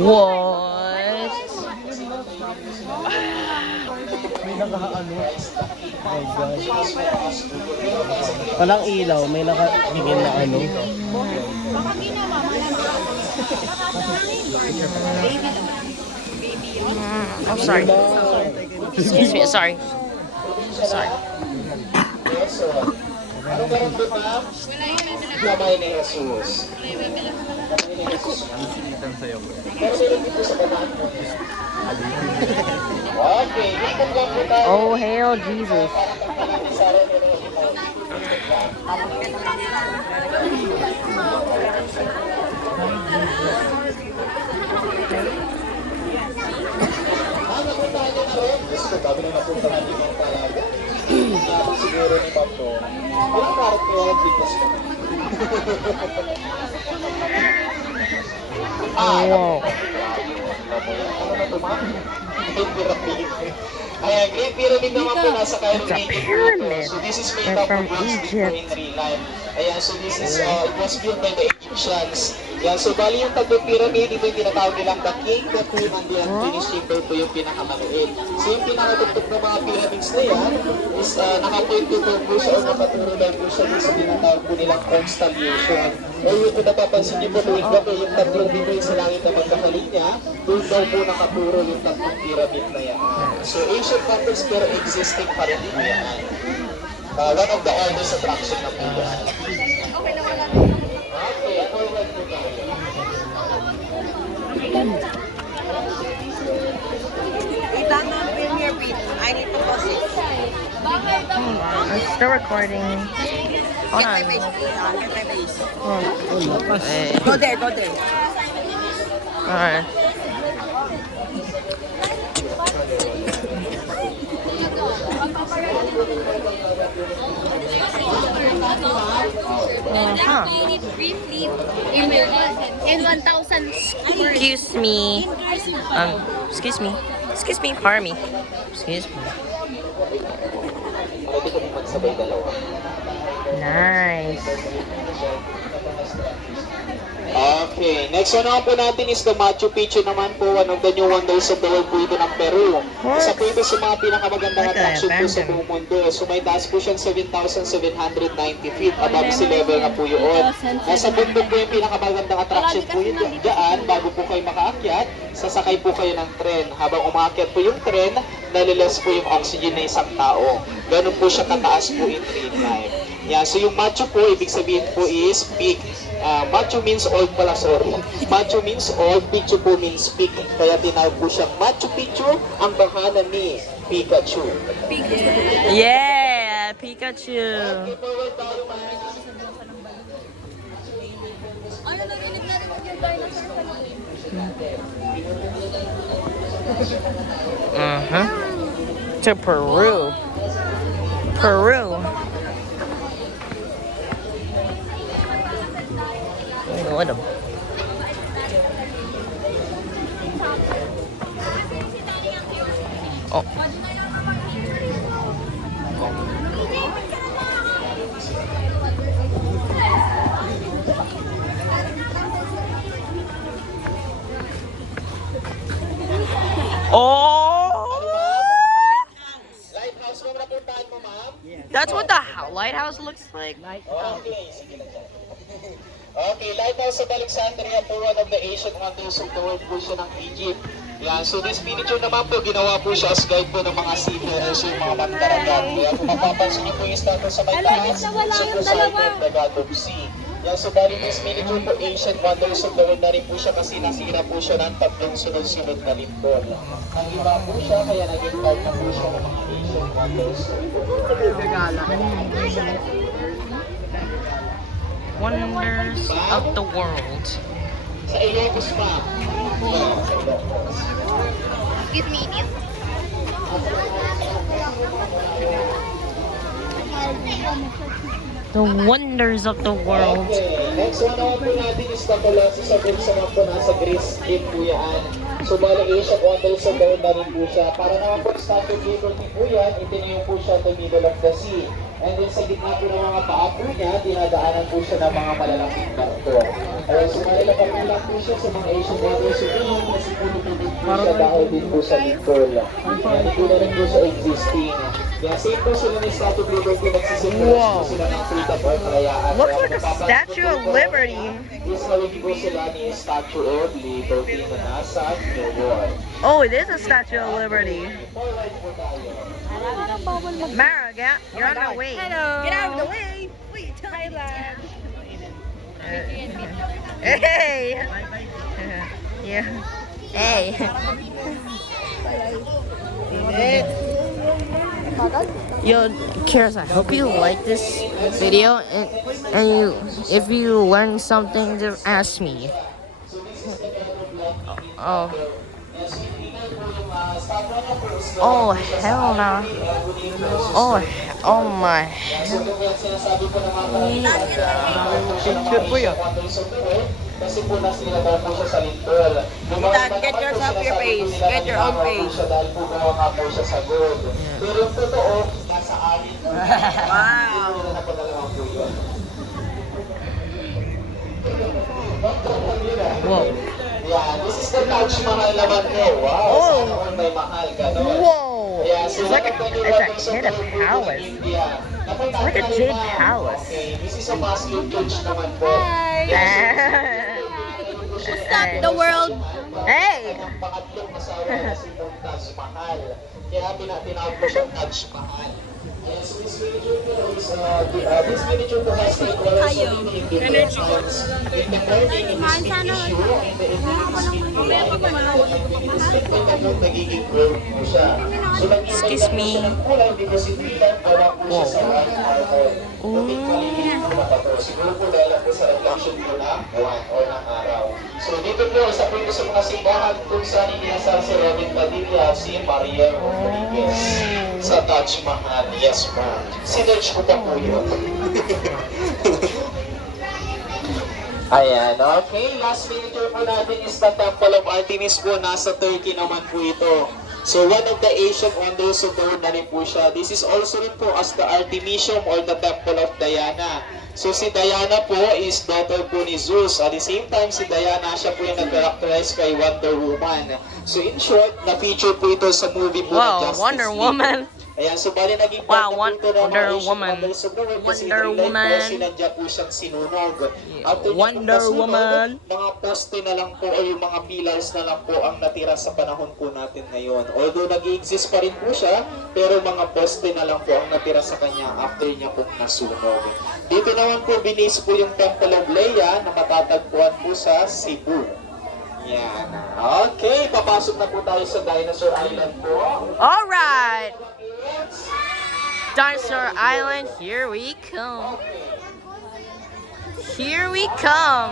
What? May naka-ano. Oh gosh. Walang ilaw, may nakatingin na ano. I'm sorry. Excuse me, sorry. Sorry. Ano meron doon, ma'am? Kamay ni Jesus. Pero meron dito sa baba. Okay, ikot lang po tayo. Oh, hail Jesus. Napunta niyo na rin. Gusto, bago na napunta natin yung talaga. Sabi siguro ni Pablo, walang karat ko yung tigas ko. Wow. Ayan, Great Pyramid naman po nasa Cairo, It's a Egypt. pyramid. So this is made They're up from of bronze before in Egypt. real life. Ayan, so this is, it was built by the Egyptians. Ayan, so bali yung tatlong pyramid, ito yung tinatawag nilang the king, the queen, and the unfinished chamber po yung pinakamaliit. So yung pinakatugtog ng mga pyramids na yan is nakapoint po po siya o nakaturo daw po siya sa tinatawag po nilang constellation. O yung kung napapansin niyo po tuwing gabi, yung tatlong bituin sa langit na magkakalinya, doon daw po nakaturo yung tatlong pyramid na yan. So ancient wonders pero existing pa rin po yan. One of the oldest attraction na po yan. Okay, forward po tayo. Wait lang na premiere beat. I need to pause it. I'm still recording. Hold Get my on. face, please. Get my face. Hey. Go there, go there. Alright. Uh-huh. Briefly in 1,000 Excuse me. Excuse me. Excuse me. Pardon me. Excuse me. Pwede kami magsabay dalawa. Nice. Okay, next one naman po natin is the Machu Picchu naman po, one of the new wonders of the world po ito ng Peru. Isa po ito sa mga pinakamagandang attraction po sa buong mundo. So may taas po siyang 7,790 feet above sea level na po yun. Nasa bundok po yung pinakamagandang attraction po yun dyan. Bago po kayo makaakyat, sasakay po kayo ng tren. Habang umaakyat po yung tren, nalilas po yung oxygen na isang tao. Ganun po siya kataas po in real life. Yeah, so yung Machu po, ibig sabihin po is peak. Machu means old pala, sorry. Machu means old, Picchu po means peak. Kaya tinawag po siyang Machu Picchu, ang bahanan ni Pikachu. Yeah, Pikachu. Ano narinig na rin yung dinosaur sa Uh-huh. To Peru. Peru. What a... Oh. Oh! Lighthouse mo napuntahan mo, ma'am? That's what the lighthouse looks like. Okay, sige na dyan. Okay, Lighthouse of Alexandria po, one of the ancient wonders of the world po siya ng Egypt. Yan, so this picture naman po, ginawa po siya as guide po ng mga seafarers, yung mga mandaragat. Kaya kung mapapansin niyo po yung statue sa may taas, so po sa the God of Sea. Yan, so bali this miniature po, ancient wonders of the world na rin po siya kasi nasira po siya ng tatlong sunod-sunod na lindol. Ang iba po siya, kaya naging part na po siya ng mga ancient wonders. Wonders of the world. Sa Ilocos pa. Give me it. The wonders of the world. Okay, next one naman po natin is the Colossus of Rhodes naman po nasa Greece din po yan. So bali Ancient Wonders of the world na rin po siya. Para naman po Statue of Liberty po yan, itinayo po siya in the middle of the sea. And then sa gitna po ng mga paa po niya, dinadaanan po siya ng mga malalaking barko. Kaya sumalala pa po lang po siya sa mga Asian waters sa Philippines kasi pinipinit po siya dahil din po sa Nicol. Yan, hindi na rin po siya existing. Kaya same po sila ni Statue of Liberty, nagsisimulas po sila ng freedom or kalayaan. Looks like a Statue of Liberty. Isawin po sila ni Statue of Liberty na nasa New York. Oh, it is a Statue of Liberty. Mara, you're on the way. Hello. Get out of the way. Wait, Thailand. Hey. Yeah. Hey. Yo, Karis, I hope you like this video, and you, if you learn something, just ask me. Oh. Oh hell no. Oh my. Kasi po nasilabas po siya sa lindol. Dad, get yourself your page. Get your own page. Dahil po gumawa po siya sa gold. Pero yung totoo, nasa alin. Wow. Whoa. Yeah, this is the Taj Mahal naman po. Wow, Oh. sana all may mahal, gano'n. Whoa. Yeah, It's like a hidden palace. It's like a jade palace. Okay, this is a Muslim church naman po. Stop the world. Hey. Ang pangatlong asawa na si Taj Mahal. Kaya tinawag ko siyang Taj Mahal. Ayan, so this miniature po is, this miniature po has the equality in different times. In the morning, it is pink issue. In the evening, it is pink issue. And it is pink nagiging gold po siya. So, Excuse me. ng kulay because hindi lang gawa po siya sa white marble. Kapit maliit po na ito. Siguro po dahil po sa reflection po ng buwan o ng araw. So dito po, isa po ito sa mga simbahan kung saan inasal si Robin Padilla, si Mariel Rodriguez sa Taj Mahal. Yes, ma'am. Sinerge ko pa po yun. Ayan, okay. Last miniature po natin is the Temple of Artemis po. Nasa Turkey naman po ito. So one of the Asian wonders of the world na rin po siya. This is also rin po as the Artemisium or the Temple of Diana. So si Diana po is daughter po ni Zeus. At the same time, si Diana, siya po yung nag-characterize kay Wonder Woman. So in short, na-feature po ito sa movie po na Wow, Justice Wonder League. Woman. Ayan, so bali naging Wow, part na po ito ng Wonder mga Asian Woman. wonders of the world kasi Wonder in real life Woman. po, sinadya po siyang sinunog. After niya Wonder pong nasunog, Woman. mga poste na lang po o yung mga pillars na lang po ang natira sa panahon po natin ngayon. Although nag-exist pa rin po siya, pero mga poste na lang po ang natira sa kanya after niya pong nasunog. Dito naman po binis po yung Temple of Leia na matatagpuan po sa Cebu. Yan. Okay, papasok na po tayo sa Dinosaur Island po. All right. Dinosaur Island, here we come. Here we come.